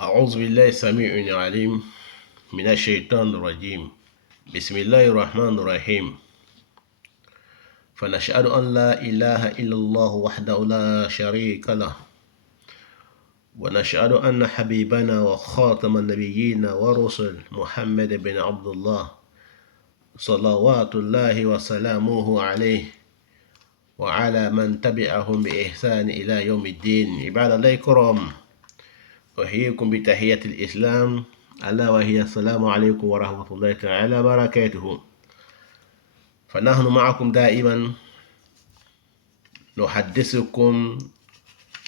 أعوذ بالله السميع العليم من الشيطان الرجيم. بسم الله الرحمن الرحيم. فنشهد أن لا إله إلا الله وحده لا شريك له، ونشهد أن حبيبنا وخاتم النبيين ورسل محمد بن عبد الله صلوات الله وسلامه عليه وعلى من تبعهم بإحسان إلى يوم الدين. عباد الله الكرام، أحييكم بتحية الإسلام ألا وهي السلام عليكم ورحمة الله تعالى وبركاته. فنحن معكم دائما نحدثكم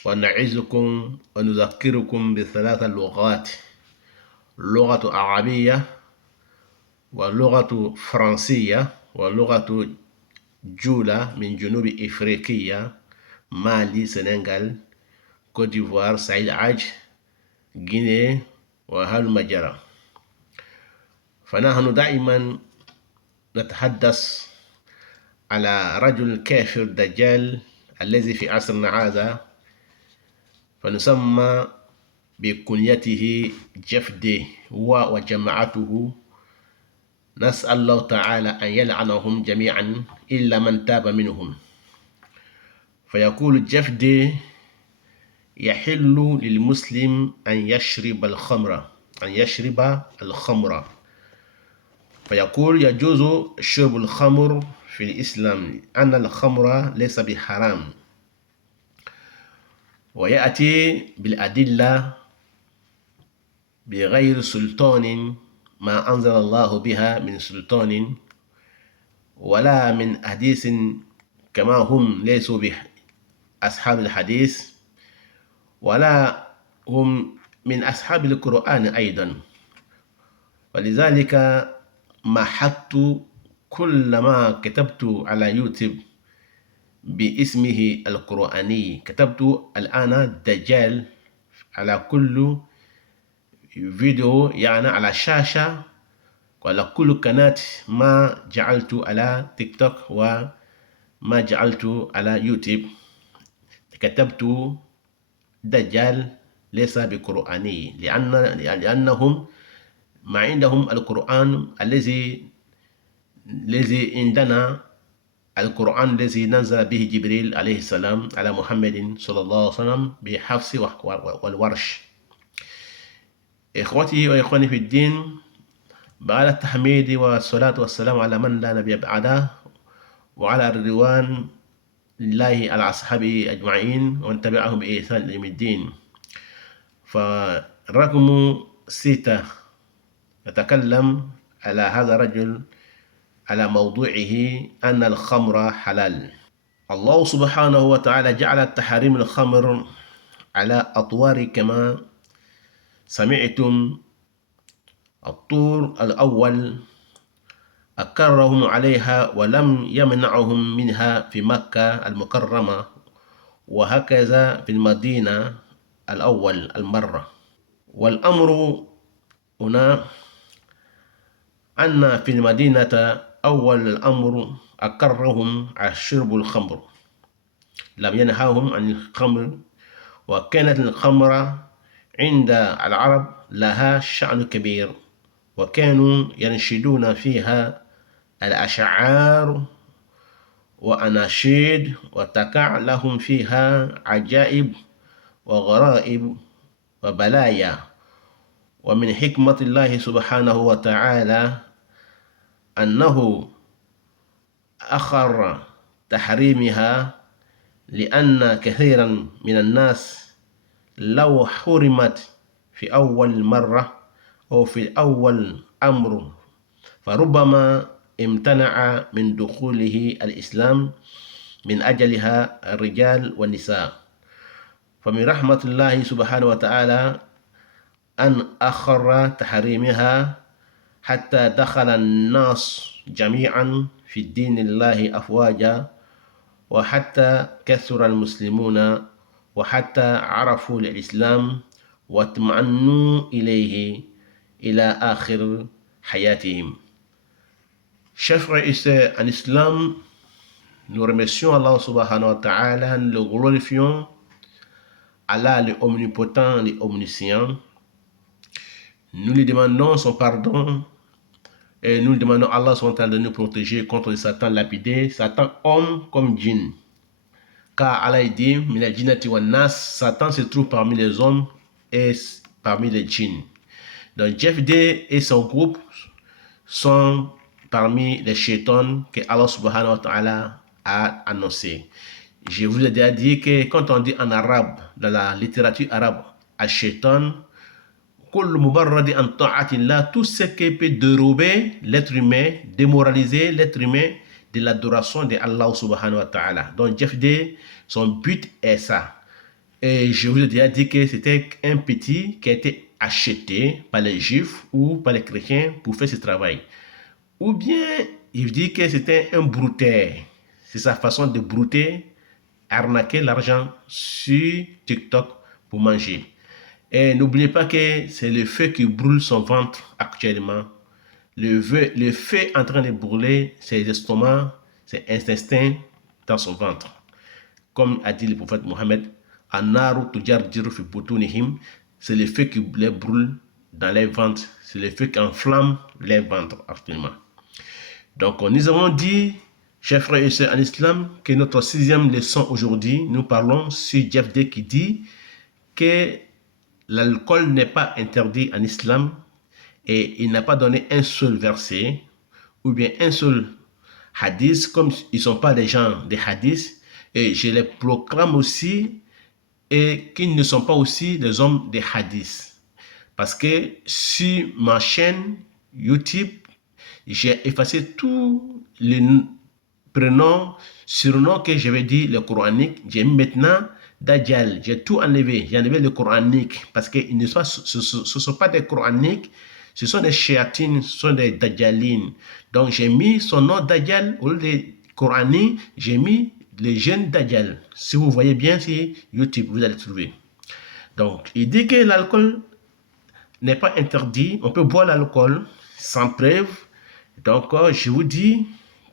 ونعزكم ونذكركم بثلاث لغات: لغة عربية، ولغة فرنسية، ولغة جولة من جنوب إفريقيا، مالي، سنغال، كوت ديفوار، سعيد عاج، غينيا، وهلم جرى. فنحن دائما نتحدث على رجل كافر دجال الذي في عصرنا هذا، فنسمى بكنيته جيف دي، هو وجماعته. نسأل الله تعالى أن يلعنهم جميعا إلا من تاب منهم. فيقول جيف دي: يحل للمسلم أن يشرب الخمر. فيقول يجوز شرب الخمر في الإسلام، أن الخمر ليس بحرام، ويأتي بالأدلة بغير سلطان ما أنزل الله بها من سلطان، ولا من حديث، كما هم ليسوا بأصحاب الحديث، ولا هم من أصحاب القرآن أيضا. ولذلك محت كل ما كتبت على يوتيوب باسمه القرآني. كتبت الآن الدجال على كل فيديو، يعني على شاشة، وعلى كل قناة ما جعلت على تيك توك وما جعلت على يوتيوب. كتبت دجال ليس بقرآني، لأنهم ما عندهم القرآن الذي عندنا، القرآن الذي نزل به جبريل عليه السلام على محمد صلى الله عليه وسلم بحفص والورش. إخوتي وإخواني في الدين، بعد التحميد والصلاة والسلام على من لا نبي بعده، وعلى الرضوان لله على أصحابه أجمعين ومن تبعهم بإحسان إلى يوم الدين. فرقم 6 نتكلم على هذا الرجل على موضوعه أن الخمر حلال. الله سبحانه وتعالى جعل تحريم الخمر على أطوار كما سمعتم. الطور الأول أقرهم عليها ولم يمنعهم منها في مكة المكرمة، وهكذا في المدينة الأول المرة. والأمر هنا أن في المدينة أول الأمر أقرهم على شرب الخمر، لم ينهاهم عن الخمر. وكانت الخمر عند العرب لها شأن كبير، وكانوا ينشدون فيها الأشعار وأناشيد، وتقع لهم فيها عجائب وغرائب وبلايا. ومن حكمة الله سبحانه وتعالى أنه أخر تحريمها، لأن كثيرا من الناس لو حرمت في أول مرة أو في أول أمر فربما امتنع من دخوله الإسلام من أجلها الرجال والنساء. فمن رحمة الله سبحانه وتعالى أن أخر تحريمها حتى دخل الناس جميعا في الدين الله أفواجا، وحتى كثر المسلمون، وحتى عرفوا الإسلام واطمأنوا إليه إلى آخر حياتهم. Chers frères et sœurs en islam, nous remercions Allah subhanahu wa ta'ala, nous le glorifions. Allah, le omnipotent, le omniscient, Nous lui demandons son pardon et nous demandons à Allah de nous protéger contre Satan lapidé, Satan homme comme djinn. Car Allah dit, Satan se trouve parmi les hommes et parmi les djinns. Donc Jeff D et son groupe sont parmi les shaitans que Allah subhanahu wa ta'ala a annoncé. Je vous ai déjà dit que quand on dit en arabe, dans la littérature arabe, al-shaitan, tout ce qui peut dérober l'être humain, démoraliser l'être humain de l'adoration de Allah subhanahu wa ta'ala. Donc Jeff D, son but est ça. Et je vous ai déjà dit que c'était un petit qui a été acheté par les juifs ou par les chrétiens pour faire ce travail. Ou bien il dit que c'était un brouteur. C'est sa façon de brouter, arnaquer l'argent sur TikTok pour manger. Et n'oubliez pas que c'est le feu qui brûle son ventre actuellement. Le feu en train de brûler ses estomacs, ses intestins dans son ventre. Comme a dit le prophète Mohammed, c'est le feu qui les brûle dans les ventres. C'est le feu qui enflamme les ventres actuellement. Donc nous avons dit, chers frères et sœurs en islam, que notre 6e leçon aujourd'hui, nous parlons sur Jeff D qui dit que l'alcool n'est pas interdit en islam et il n'a pas donné un seul verset ou bien un seul hadith, comme ils ne sont pas des gens des hadiths, et je les proclame aussi et qu'ils ne sont pas aussi des hommes des hadiths. Parce que sur ma chaîne YouTube, j'ai effacé tous les prénoms, surnoms que j'avais dit le coranique. J'ai mis maintenant Dajjal. J'ai tout enlevé. J'ai enlevé le coranique parce que ce ne sont pas des coraniques, ce sont des shéatines, ce sont des Dajjalines. Donc j'ai mis son nom Dajjal au lieu de coranique, j'ai mis les jeunes Dajjal. Si vous voyez bien sur YouTube, vous allez trouver. Donc il dit que l'alcool n'est pas interdit. On peut boire l'alcool sans preuve. Donc, je vous dis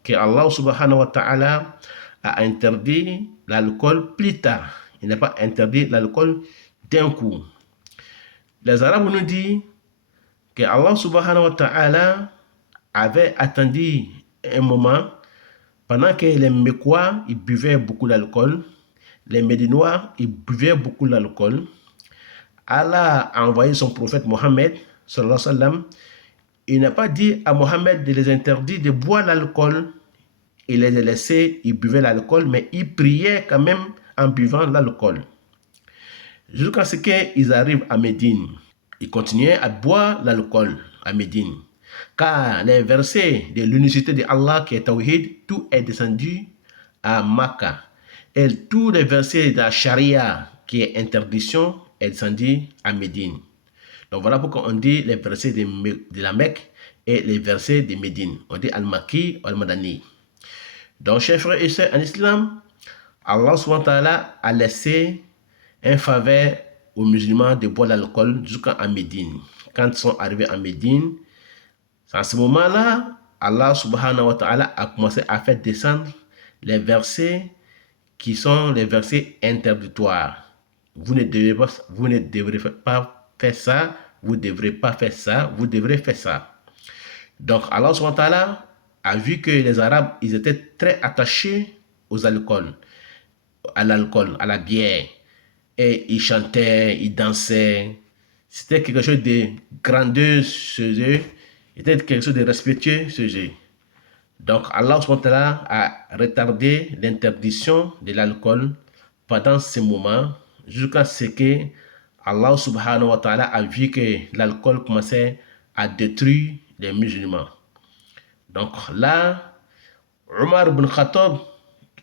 que Allah subhanahu wa ta'ala a interdit l'alcool plus tard. Il n'a pas interdit l'alcool d'un coup. Les Arabes nous disent que Allah subhanahu wa ta'ala avait attendu un moment pendant que les Mekkois ils buvaient beaucoup d'alcool, les Médinois ils buvaient beaucoup d'alcool. Allah a envoyé son prophète Mohammed sallallahu alayhi wa sallam. Il n'a pas dit à Mohammed de les interdire de boire l'alcool. Il les a laissés, ils buvaient l'alcool, mais ils priaient quand même en buvant l'alcool. Jusqu'à ce qu'ils arrivent à Médine. Ils continuaient à boire l'alcool à Médine. Car les versets de l'unicité de Allah qui est Tawhid, tout est descendu à Makkah. Et tous les versets de la Sharia qui est interdiction est descendu à Médine. Donc voilà pourquoi on dit les versets de la Mecque et les versets de Médine. On dit Al-Makki, Al-Madani. Donc, chers frères et sœurs en islam, Allah subhanahu wa ta'ala a laissé un faveur aux musulmans de boire l'alcool jusqu'à Médine. Quand ils sont arrivés à Médine, à ce moment-là, Allah subhanahu wa ta'ala a commencé à faire descendre les versets qui sont les versets interditoires. Vous ne devrez pas faire ça, vous ne devrez pas faire ça, vous devrez faire ça. Donc Allah subhanahu wa ta'ala a vu que les Arabes, ils étaient très attachés aux alcools, à l'alcool, à la bière. Et ils chantaient, ils dansaient. C'était quelque chose de grandiose chez eux. C'était quelque chose de respectueux chez eux. Donc Allah subhanahu wa ta'ala a retardé l'interdiction de l'alcool pendant ce moment jusqu'à ce que Allah subhanahu wa ta'ala a vu que l'alcool commençait à détruire les musulmans. Donc là, Omar ibn Khattab,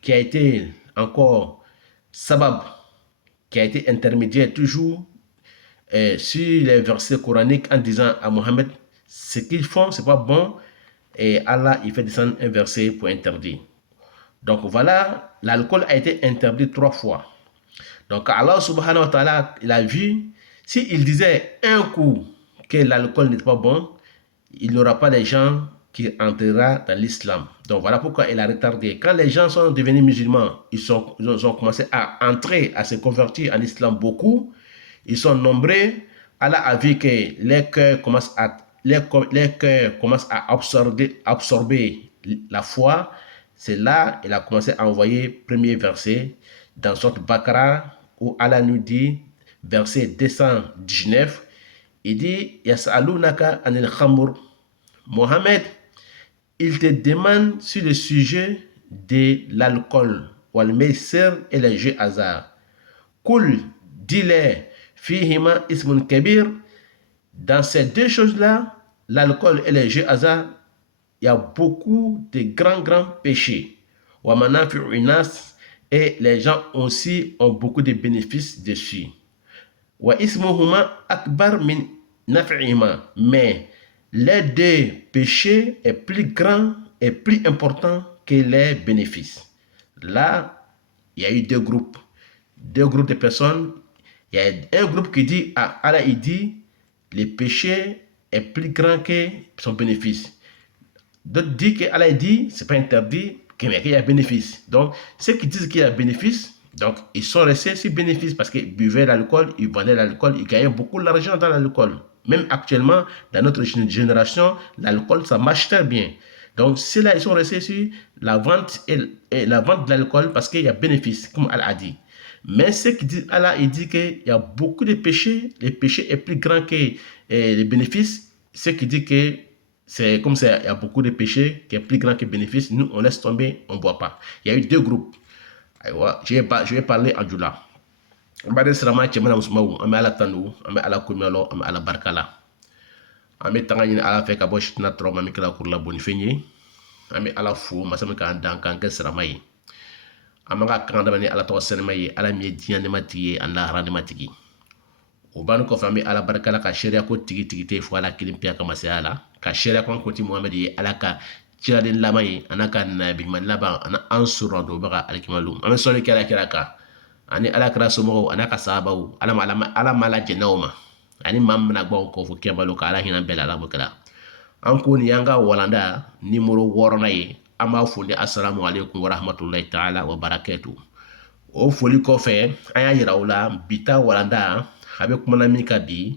qui a été encore sabab, qui a été intermédiaire toujours sur les versets coraniques en disant à Mohammed, ce qu'ils font, c'est pas bon, et Allah, il fait descendre un verset pour interdire. Donc voilà, l'alcool a été interdit 3 fois. Donc Allah subhanahu wa ta'ala, il a vu, s'il disait un coup que l'alcool n'était pas bon, il n'y aura pas de gens qui entrera dans l'islam. Donc voilà pourquoi il a retardé. Quand les gens sont devenus musulmans, ils ont commencé à entrer, à se convertir en islam beaucoup. Ils sont nombreux. Allah a vu que les cœurs commencent à absorber la foi. C'est là qu'il a commencé à envoyer premier verset dans sorte Bakara où Allah nous dit, verset 219, il dit Yas'alunaka anil khamr. Mohammed, il te demande sur le sujet de l'alcool, wal maisir et les jeux hasard. Kul, dis-leur, fihima ismun kabir. Dans ces deux choses-là, l'alcool et les jeux hasard, il y a beaucoup de grands péchés. Et les gens aussi ont beaucoup de bénéfices dessus. Mais les deux péchés est plus grand et plus important que les bénéfices. Là, il y a eu deux groupes de personnes. Il y a un groupe qui dit, Allah il dit, le péché est plus grand que son bénéfice. D'autres disent que Allah dit, c'est pas interdit, qu'il y a bénéfice. Donc, ceux qui disent qu'il y a bénéfice, donc ils sont restés sur bénéfice parce qu'ils buvaient l'alcool, ils vendaient l'alcool, ils gagnaient beaucoup d'argent dans l'alcool. Même actuellement, dans notre génération, l'alcool, ça marche très bien. Donc, ceux-là, ils sont restés sur la vente et la vente de l'alcool parce qu'il y a bénéfice, comme Allah a dit. Mais ceux qui disent, Allah, il dit qu'il y a beaucoup de péchés, le péché est plus grand que les bénéfices. Ceux qui disent que c'est comme ça, il y a beaucoup de péchés qui est plus grand que les bénéfices, nous, on laisse tomber, on ne boit pas. Il y a eu deux groupes. Je vais parler en Djoula. On va dire seulement que on met à la tanou, on met à la kumelo, on met à la barkala. On met tangani à la fait qu'à boche na trop, on met la cour la bonne feigné. On met à la fou, on met à la kanke sramai. On met à la kandamani à la toa senmai, à la miedian de matier, à la rande matigi. Au ban ko fami à la barkala ka sharia ko tigi te fo ala kilimpia kama se ala ka sharia ko ko ti Muhammad yi ala ka tiradin lamay anaka nabi man laba ana ansura do baga alkimalu am solo kala ka ani ala kra somo anaka sabaw ala mala jenawma ani mam na gbo ko fo kembalo ka ala hinan bela la bukala an ko ni yanga walanda numéro worona yi ama fo ni assalamu alaikum wa rahmatullahi ta'ala wa barakatuh o foli ko fe aya yirawla bita walanda habe kuma na mika bi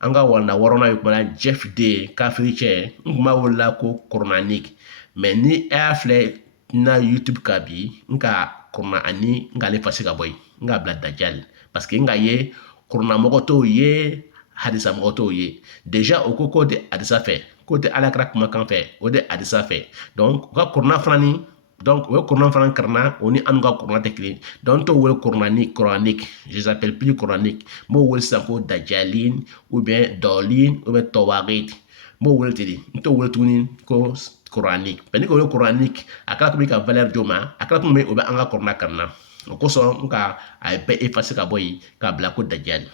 anga walna warona yu kuma Jeff Day kafiri che nguma wala ko coronique mais ni afle na YouTube ka bi nga corona ani nga le fasika boy nga bla dajal parce que nga ye corona mogoto ye hadisa mogoto ye déjà au koko de hadisa fait côté ala kra kuma kan fait o de hadisa fait donc ga corona frani donc le Coran franc karna on est anga Coran tekli donc to le coranique je l'appelle plus coranique mo wel sako dajalin ou bien dolin ou bien tawarit mo wel tidi to wel tunin ko coranique parce que le coranique akala ko ka valeur joma akala ko me o be anga Coran karna ko so nka ay be effacer ka boy ka bla ko dajal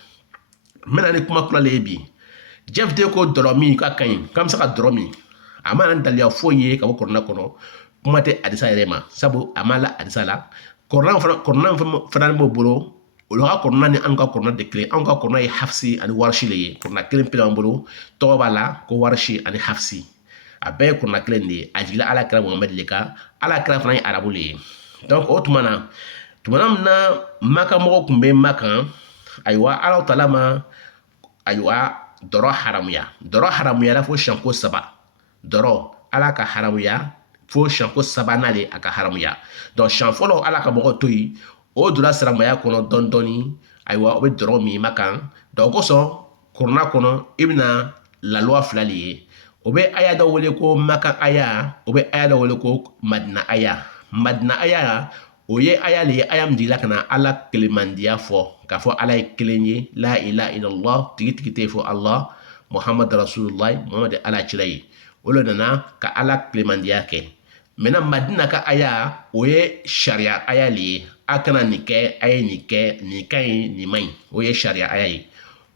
menane kuma kula lebi Jeff de ko dromi ka kan comme ça ka dromi amana dalia foye ka ko Coran kono kuma te adisa rema sabu amala adisa la corona fana mo bolo olo ka corona ni anga corona de clé anga corona yi hafsi ani warshi le corona clé pela bolo to bala ko warshi ani hafsi abe corona clé ni ajila ala kra Muhammad leka ala kra fana yi arabu le donc otumana na maka mo kumbe maka aywa ala talama aywa doro haramuya la fo shanko saba doro ala ka haramuya fo shanko sabanale aka haramuya donc shan folo ala ka mogo toyi o dula saramaya kono dondoni aywa obe doro mi makan donc koso corona kono ibna la loi flali obe aya da wole ko makan aya obe aya da wole ko madina aya oye aya le ayam dila kana ala kelemandia fo ka fo ala kelenye la ilaha illallah tigi te fo Allah Muhammad rasulullah Muhammad ala chilai olo nana ka ala kelemandia ke mena madina ka aya oye sharia aya li akana nike aya nike nikai ni mai oye sharia aya yi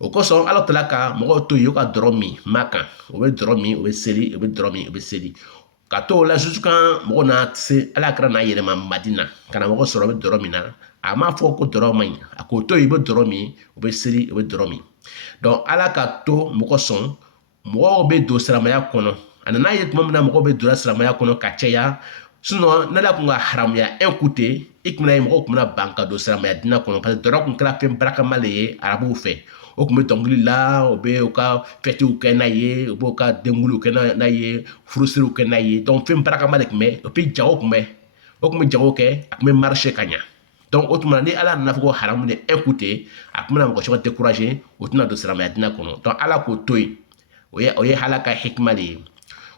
o koso ala talaka mo to yoka dromi maka obe dromi obe seli obe dromi obe seli kato la jusqu'à mo na se ala kra na yele ma madina kana mo so obe dromi na ama fo ko dromi akoto ibe dromi obe seli obe dromi donc ala ka to mo ko son mo obe do sramaya kono anana yet mom na mo be dura sramaya kono kacheya sinon n'ala kun ka haramuya un côté i kun bɛna ye mɔgɔw kun bɛna ban ka don silamɛya diinɛ kɔnɔ parce que dɔrɔ kun kɛra fɛn barakama le ye arabuw fɛ o kun bɛ dɔnkili la o bɛ u ka fɛtiw kɛ n'a ye u b'u ka denkuliw kɛ n'a ye furusiriw kɛ n'a ye donc fɛn barakama de kun bɛ et puis jago kun bɛ o kun bɛ jago kɛ a kun bɛ marché ka ɲa donc o tuma ni ala nana fɔ ko haramu de un côté a kun bɛna mɔgɔ caman décourager o tɛna don silamɛya diinɛ kɔnɔ donc ala k'o to yen o ye ala ka hikima de ye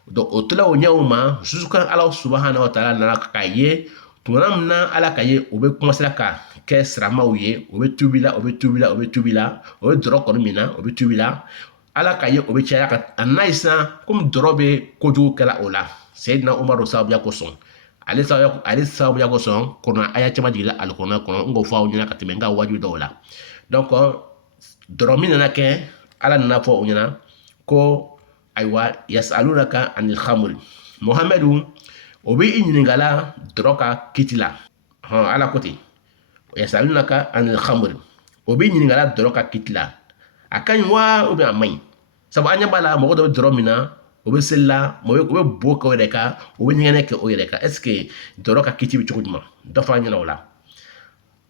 donc o tora o ɲɛw ma jusqu'à ala subahana wa taala nana ka ye tuma min na ala ka ye o bɛ commencer ka kɛ siramaw ye o bɛ tubila o bɛ tubila o bɛ tubila o bɛ dɔrɔ kɔni min na o bɛ tubila ala ka ye o bɛ caya ka a n'a ye sisan komi dɔrɔ bɛ kojugu kɛla o la seyidina umaru sababuya kosɔn ale sababuya kosɔn kɔnɔ aya caman jigila alikɔnɔ kɔnɔ n k'o fɔ aw ɲɛna ka tɛmɛ n ka wajibi dɔw la donc dɔrɔ min nana kɛ ala nana fɔ o ɲɛna ko ayiwa yasalunaka anil khamri muhamadu o bɛ i ɲiningala dɔrɔ ka kiti la ala ko ten yasalunaka anil khamri o bɛ i ɲiningala dɔrɔ ka kiti la a ka ɲi wa ou bien a man ɲi sabu an ɲɛ b'a la mɔgɔ dɔ bɛ dɔrɔ min na o bɛ seli la o bɛ bo kɛ o yɛrɛ kan o bɛ ɲɛgɛnɛ kɛ o yɛrɛ kan est ce que dɔrɔ ka kiti bɛ cogo jumɛn dɔ f'a ɲɛna o la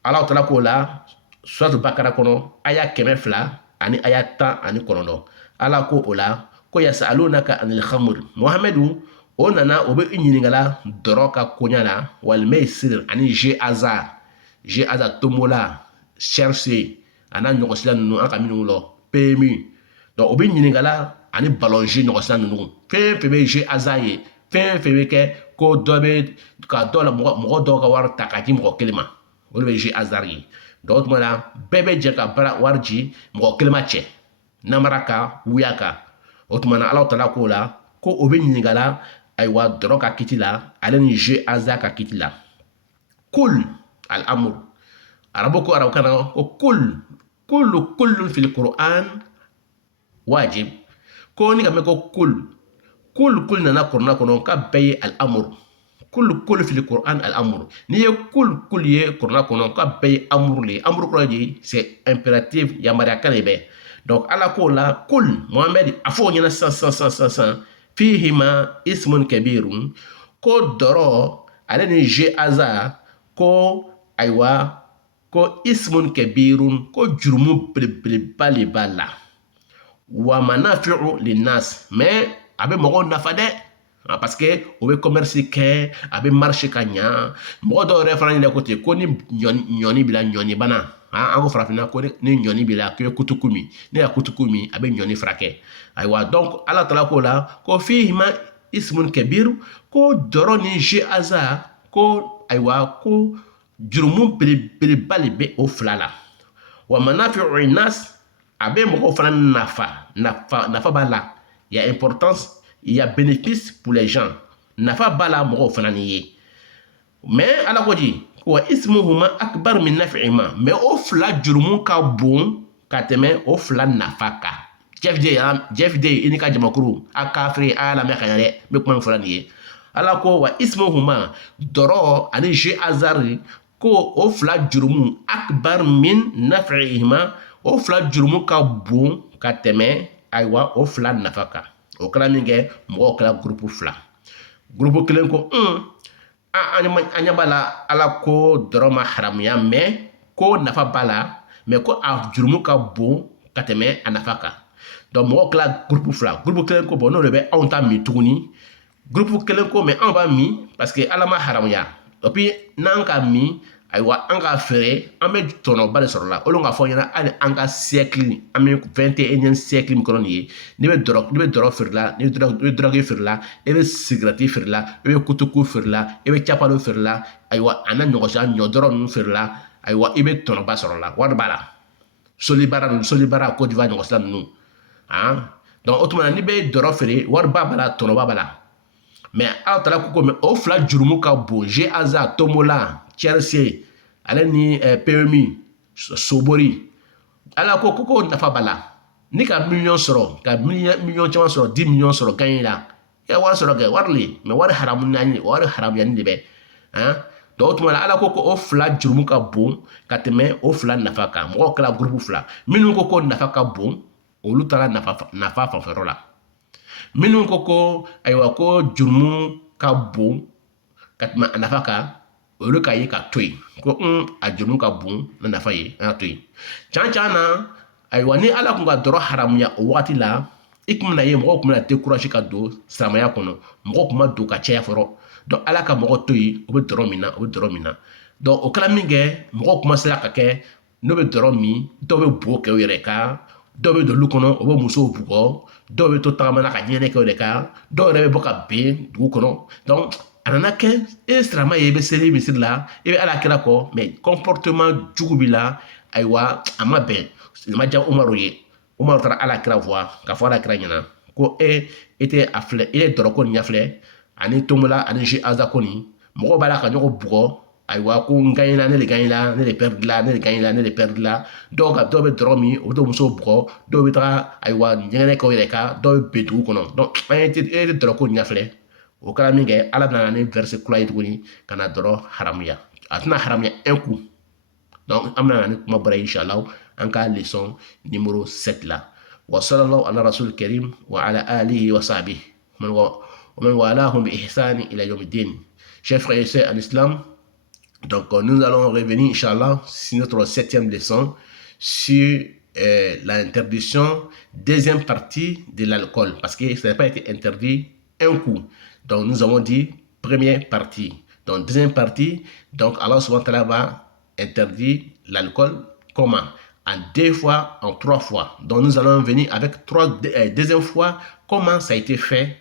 ala taala k'o la suratu bakara kɔnɔ aya 200 ani aya 19 ala ko o la ko yasalunaka anil khamr muhamadu o nana o bɛ i ɲiningala dɔrɔ ka koɲa la walima sir ani jeu hasard tomola chercher ana ɲɔgɔnsila ninnu an ka minnu lɔ PMU donc o bɛ ɲiningala ani ballon jeu ɲɔgɔnsila ninnu fɛn fɛn bɛ jeu hasard ye fɛn fɛn bɛ kɛ ko dɔ bɛ ka dɔ la mɔgɔ dɔw ka wari ta k'a di mɔgɔ kelen ma o de bɛ jeu hasard ye donc o tuma na bɛɛ bɛ jɛ ka wari di mɔgɔ kelen ma cɛ namara kan wuya kan o tuma na ala taala k'o la ko o bɛ ɲiningala ayiwa dɔrɔ ka kiti la ale ni jeu hasard ka kiti la kul al-amr arabu ko arabu kana ko kullu fil qur'an wajib ko ni ka mɛn ko kul nana kɔrɔna kɔnɔ ka bɛɛ ye al-amr kul fil qur'an al-amr ni ye kul ye kɔrɔna kɔnɔ ka bɛɛ ye amr le amr kɔrɔ de c'est impératif yamaruya kan de bɛ donc ala ko la kul muhammed a fɔ o ɲɛna sisan fihima ismun kabirun ko dɔrɔ ale ni jeu hasard ko ayiwa ko ismun kabirun ko jurumu belebeleba le b'a la wa manafi'u linnas mais a bɛ mɔgɔw nafa dɛ parce que o bɛ commerce kɛ a bɛ marché ka ɲa mɔgɔ dɔw yɛrɛ fana ɲinɛ ko ten ko ni ɲɔni b'i la ɲɔni bana an ko farafinna ko ni ɲɔni b'i la k'i bɛ kutuku min ne ka kutuku min a bɛ ɲɔni furakɛ ayiwa donc ala taala k'o la ko fihima ismun kabir ko dɔrɔ ni jeu hasard ko ayiwa ko jurumu belebeleba le bɛ o fila la wa manafi'u linnas a bɛ mɔgɔw fana nafa b'a la il y a importance il y a bénéfice pour les gens nafa b'a la mɔgɔw fana ni ye mais ala ko di wa ismuhuma akbar min naf'ihima mais o fila jurumu ka bon ka tɛmɛ o fila nafa kan jeff day i ni ka jamakuru a kafiri a lamɛn ka ɲa dɛ n bɛ kuma min fɔla nin ye ala ko wa ismuhuma dɔrɔ ani jeu hasard ko o fila jurumu akbar min naf'ihima o fila jurumu ka bon ka tɛmɛ ayiwa o fila nafa kan o kɛra min kɛ mɔgɔw kɛra groupe fila groupe kelen ko an ɲɛ b'a la ala ko dɔrɔ ma haramuya mais ko nafa b'a la mais ko a jurumu ka bon ka tɛmɛ a nafa kan donc mɔgɔw kɛra groupe fila groupe kelen ko n'o de bɛ anw ta min tuguni groupe kelen ko mais anw b'a min parce que ala ma haramuya et puis n'an ka min ayiwa an ka feere an bɛ tɔnɔba de sɔrɔ la olu k'a fɔ ɲɛna hali an ka siècle an bɛ 21e siècle min kɔnɔ nin ye n'i bɛ dɔrɔ feere la n'i bɛ drogue feere la i bɛ cigarette feere la i bɛ kutuku feere la i bɛ capalo feere la ayiwa a n'a ɲɔgɔnsa ɲɔdɔrɔ ninnu feere la ayiwa i bɛ tɔnɔba sɔrɔ la wari b'a la solibara Côte d'Ivoire ɲɔgɔnsila ninnu donc o tuma na n'i bɛ dɔrɔ feere wariba b'a la tɔnɔba b'a la mais ala taala ko mais o fila jurumu ka bon jeu hasard tomola chercher ale ni PMU sobori ala ko nafa b'a la ni ka million sɔrɔ ka million caman sɔrɔ 10 millions sɔrɔ gagné la i ka wari sɔrɔ kɛ wari le mais wari haramuyani de bɛ donc o tuma na ala ko o fila jurumu ka bon ka tɛmɛ o fila nafa kan mɔgɔw kɛra groupe fila minnu ko nafa ka bon olu taara nafa fanfɛyɔrɔ la minnu ko ayiwa ko jurumu ka bon ka tɛmɛ a nafa kan olu k'a ye ka to yen ko a juru ka bon na nafa ye an y'a to yen can can na ayiwa ni ala kun ka dɔrɔn haramuya o wagati la i kun bɛna ye mɔgɔw kun bɛna découragé ka don silamɛya kɔnɔ mɔgɔw kun ma don ka caya fɔlɔ donc ala ka mɔgɔ to yen o bɛ dɔrɔn min na o bɛ dɔrɔn min na donc o kɛra min kɛ mɔgɔw commencera ka kɛ n'o bɛ dɔrɔn min dɔw bɛ bo kɛ u yɛrɛ kan dɔw bɛ don olu kɔnɔ o bɛ musow bugɔ dɔw bɛ to tagamana ka ɲɛnɛ kɛ o de kan dɔw yɛrɛ bɛ bɔ ka ben dugu kɔnɔ donc a nana kɛ e ye silamɛ ye i bɛ seli misiri la i bɛ ala kira kɔ mais comportement jugu b'i la ayiwa a ma bɛn nin ma diya umaru ye umaru taara ala kira fɔ k'a fɔ ala kira ɲɛna ko e tɛ a filɛ e ye dɔrɔko nin ɲɛfilɛ ani tombola ani jeu hasard ko nin mɔgɔw b'a la ka ɲɔgɔn bugɔ ayiwa ko n gagnera ne de gagnera ne de perdila ne de gagnera ne de perdila dɔw bɛ dɔrɔn min o bɛ to musow bugɔ dɔw bɛ taga ayiwa ɲɛgɛnɛ kɛ u yɛrɛ kan dɔw bɛ ben dugu kɔnɔ donc e tɛ dɔrɔko nin ɲɛfilɛ o kɛra min kɛ ala nana ni verset kura ye tuguni ka na dɔrɔn haramuya a tɛna haramuya un coup donc an bɛna ni kuma bɔra inshallah an ka leçon numéro 7 la wa sallallahu ala rasul karim wa ala alihi wa sahbihi ومن والاهم بإحسان إلى يوم الدين. Chers frères et sœurs en islam, donc nous allons revenir inshallah sur notre 7e leçon sur l'interdiction deuxième partie de l'alcool parce que ça n'a pas été interdit un coup. Donc nous avons dit première partie. Donc deuxième partie, donc Allah subhanahu wa ta'ala va interdire l'alcool comment? En 2 fois, en 3 fois. Donc nous allons venir avec deuxième fois comment ça a été fait,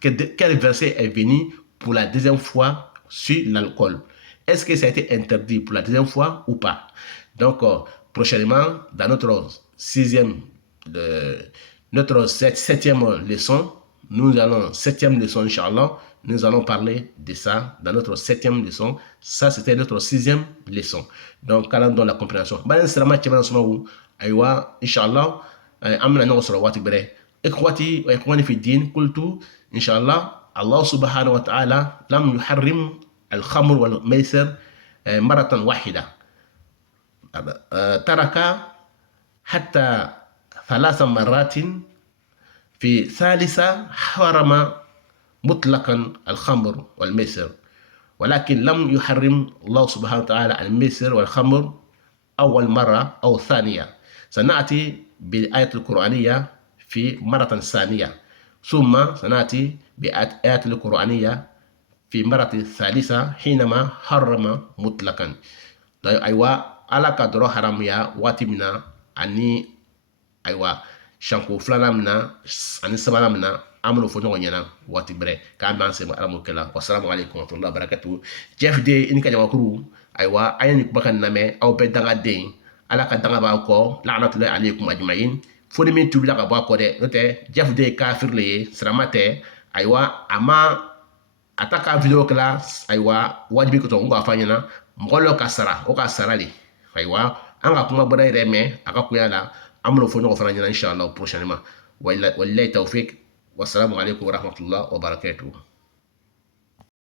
quel verset est venu pour la deuxième fois sur l'alcool. Est-ce que ça a été interdit pour la deuxième fois ou pas? Donc prochainement, dans notre septième leçon, nous allons, 7e leçon, Inch'Allah, nous allons parler de ça dans notre 7e leçon. Ça, c'était notre 6e leçon. Donc, allons dans la compréhension. Ben, c'est la matière de ce aywa, Inch'Allah, amna no sura wati bere. Ikhwati wa ikhwani fi din, qultu, Inch'Allah, Allah subhanahu wa ta'ala lam yuharrim al-khamr wal maisir maratan wahida. Taraka hatta 3 مرات في ثالثة حرم مطلقا الخمر والميسر ولكن لم يحرم الله سبحانه وتعالى الميسر والخمر أول مرة أو ثانية. سنأتي بالآية القرآنية في مرة ثانية ثم سنأتي بالآية القرآنية في مرة ثالثة حينما حرم مطلقا. أيوة على قدر حرام يا واتمنا أني أيوة shanko filanan mina ani sabanan mina an bɛn'o fɔ ɲɔgɔn ɲɛna waati bɛrɛ k'an b'an sɛbɛn ala m'o kɛla wasalamu aleykum wa rahmatullahi wa barakatuh. Jeff de i ni ka jamakuru ayiwa a ye nin kumakan lamɛn aw bɛɛ dangaden ala ka danga b'aw kɔ laanatulahi aleykum ajmain fo ni min tubila ka bɔ a kɔ dɛ n'o tɛ Jeff de ye kafiri le ye sirama tɛ ayiwa a ta ka video kɛla ayiwa wajibi kosɔn n k'a fɔ a ɲɛna mɔgɔ dɔ ka sara o ka sara de ayiwa an ka kuma bɔra yɛrɛ mɛn a ka kuya la amro fo ñoko fana ñana inshallah prochainement wallahi tawfiq wassalamu alaikum wa rahmatullah wa barakatuh.